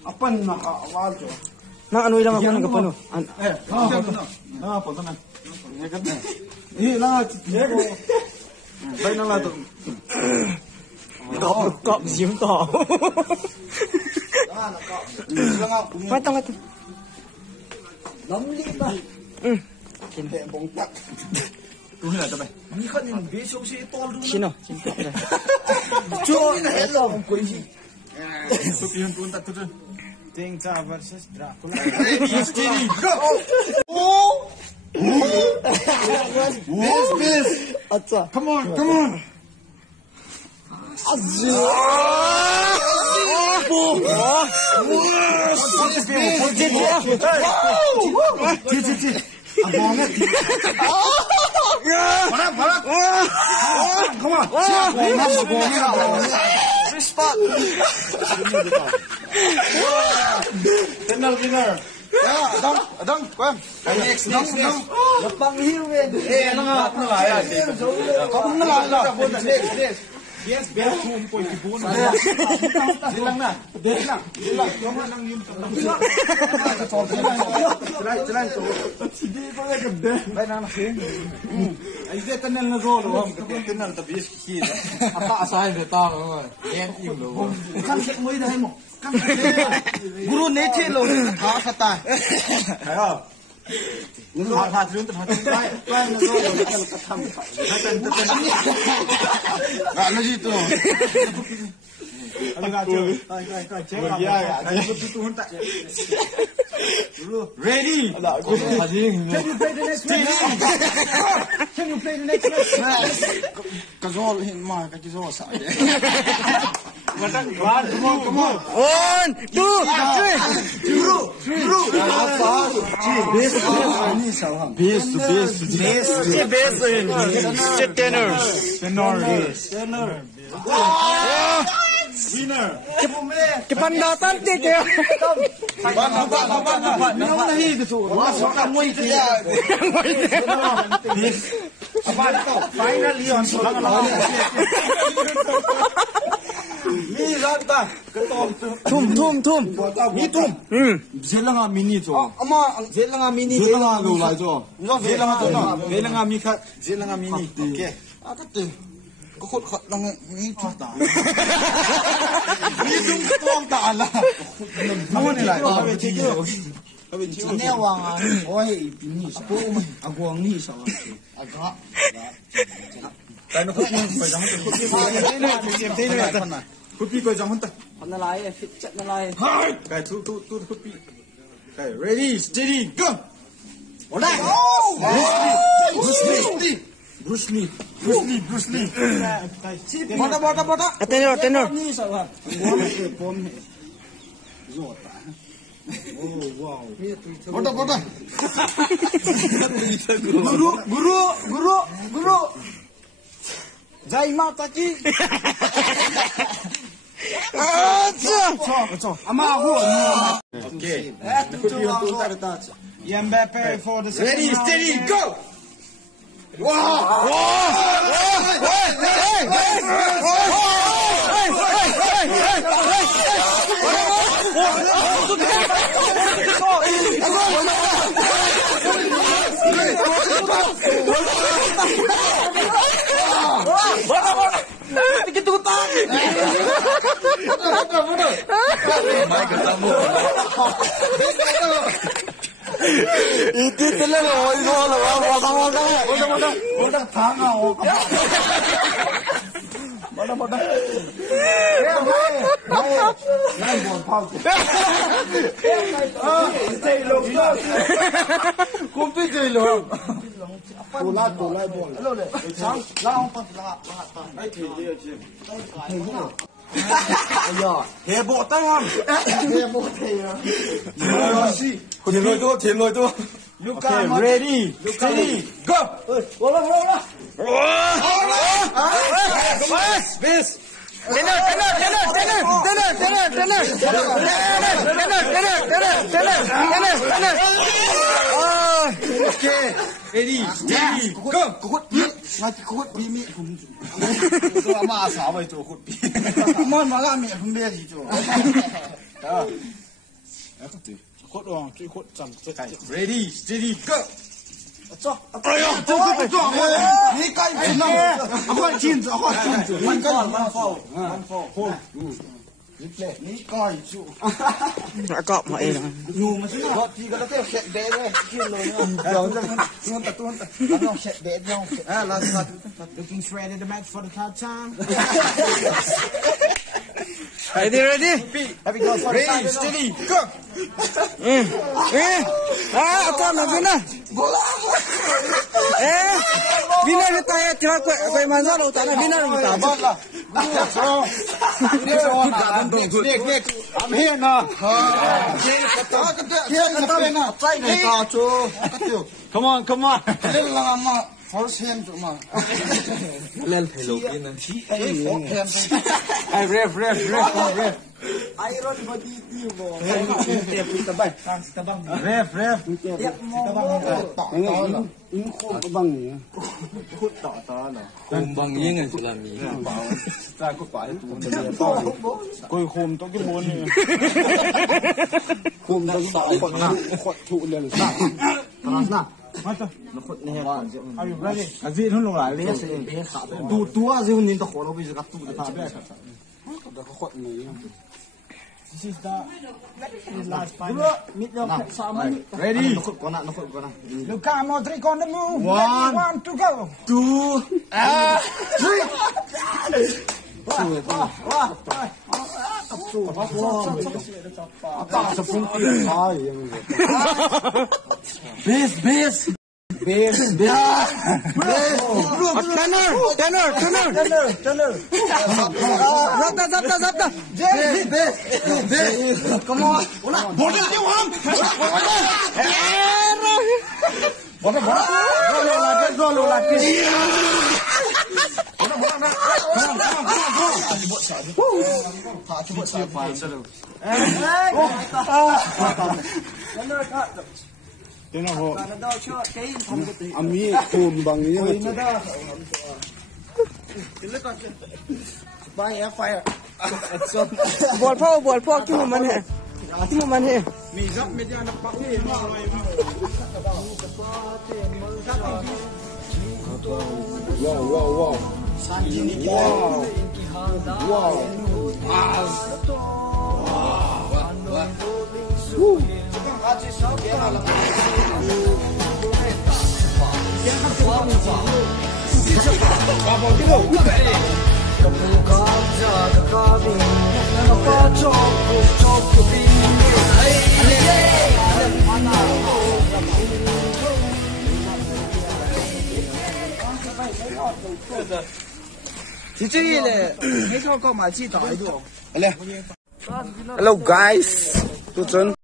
Apa nak awal tu? Nak anu ilang ako ng kapano. Punta na. Lah, baik na lah tu. Kok sium to. Matang ito. Lamli ba? Bong tak. Tuh lah tapi. Ni kan yang besok si tol dulu. Sino? Sino? Cuk, hello, kuisi. Sukihan pun tak tu. Tingsa versus Dracula. Steady, go! Bis. Atsa. Come on. Abangnya. Barak. Come on. Respect. Dinner. Ya, adang, kuam. Next. Lapang hiwin. Ano nga? Kamu nalala. Next. Yes, best home po ibon. Dilang na. Yung lang yun. Jalan tu. Hindi pa nga gabda. Bay na nakin. Ay, dito na zolo. Kapag na tabi is apa asahin beta ko. Yan yung logo. Kan mo idahin mo. Kan. Guru neche lo. Ha kata. Ayo. Hat yun hat. Bay na zolo. Kan katam. Ano dito? Ano nga jo? Ay. Ready? Can you play the next match? Kazol himma kazol sa. Come on. 1, 2, 3. Guru. Best. Tenor. Winner. Kepandatan kayo. Ba. Minum nahi gitu. Masuk ka mo ito ya. Apa ito? Final yun. Mi rata. Tum. Mi tum. Zela nga mini to. Ama, zela nga mini. Zela nga lo la jo. Zela nga to no. Zela nga mi kha. Zela nga mini. Okay. Akate. Ko khot lang mi to ta. Mi tum tong ta ala. Mo ni la. Ini awang oi ini apa agwang ni sa agak tayo ko pa jang kupi ko jang ta Panalay, fit chat nalay. kay tu kupi kay ready steady go wala Bruce Lee bota Tenor. ni sa wa pom zota. Oh wow. Bota. Guru. Jai Mata Ki. Ama aku. Okay. Mbappe for the second Ready, round. steady, go! Bikin tutang. Mai ketemu. Itu telah Bota thanga ho. Bota. Nai bol phao. Stay low. Kumpi jai low. Tola bol. Hello le. Sang lao pa la. Ai thi dia je. Ayo, he bota ham. He bota ya. Si. Thiên lôi to. Okay, ready, steady, go! Bola! Bis. Tenor. Okay. Ready, steady, go! Kukut pi, ngati kukut pi mi kum. Itu ama asa apa itu kukut pi. Mon malah mi kum be ji jo. 哦，最后站这。 Ready, steady, go. 哎呀，这你该进了，换镜子，换镜子，你该慢放，你该住。 Agak mak eh. Yo, masih nak tiga lepas set bed deh, kilo ni. Tuan, set bed yang. Last satu. Looking ready to match for the third time. Ready? Have we go for the Ready, steady, go. Apa nak bina? bola? Bina kita ya cuma kau mana lo tak nak bina kita. Bola. Next. I'm here now. Come on. First hand cuma. Hello bina. Ref. Iron body tibo. Ref. Kumbang ini kan sulami. Koi khom to cái môn này. Khom to cái khot thụ lên sao. Nào. Mata. Nó khut ni ha. Are you ready? Azi hun lo lại. Tu azi hun ni to khol bây giờ gặp tu ta be. Đó có khot này. This is the last final. Mid dong sama ni. Ready? Nó khot con nào. Luka Modric on the move. 1 to go. 2 Apa sepung tiền thôi. Base. Tenor. Zapta. Base. Come on. Bola dia wang. Bola lagi. Coba siapa dulu. Tengok ho. Ami kumbang ni. Fire. Ball po ki mo man he. Mizap media nak pak ni. Wow. Hello guys. Tuần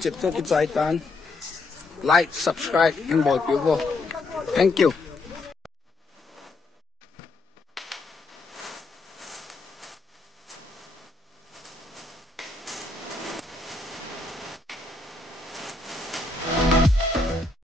chụp cho cái trái tan. Like, subscribe, and ball people. Thank you.